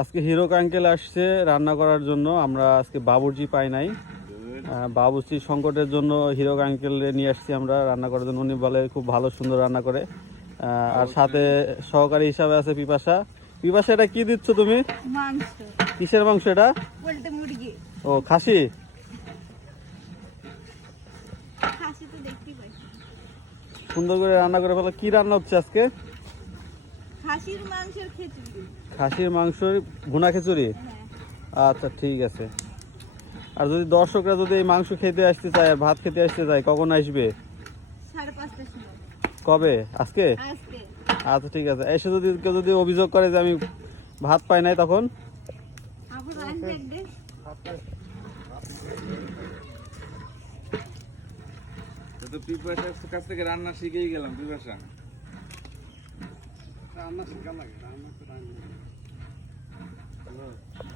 আজকে hero uncle আসছে রান্না করার জন্য। আমরা আজকে বাবুর্চি পাই নাই, বাবুর্চি সংকটের জন্য হিরো আঙ্কেল নিয়ে আসছি আমরা রান্না করার জন্য। উনি বলে খুব ভালো সুন্দর রান্না করে। আর সাথে সহকারী হিসাবে আছে পিপাসা। পিপাসা, এটা কি দিচ্ছ তুমি? মাংস। কিসের মাংস এটা? পোল্ট্রি মুরগি। ও, খাসি। খাসি তো দেখতেই পাই। সুন্দর করে রান্না করে ফেলো। কি রান্না হচ্ছে আজকে? খাসির মাংসের খিচুড়ি। খাসির মাংসের ভুনা খিচুড়ি। আচ্ছা, ঠিক আছে। আর যদি দর্শকরা যদি এই মাংস খেতে আসতে চায় আর ভাত খেতে আসতে চায়, কখন আসবে? 5:30টার সময়। কবে? আজকে? আজকে। আচ্ছা, ঠিক আছে। এসে যদি কেউ যদি অভিযোগ করে যে আমি ভাত পাই নাই, তখন আবার আসবে একদিন। তো পিপাসার কাছ থেকে রান্না শিখেই গেলাম। পিপাসা রান্না শেখা লাগে, রান্না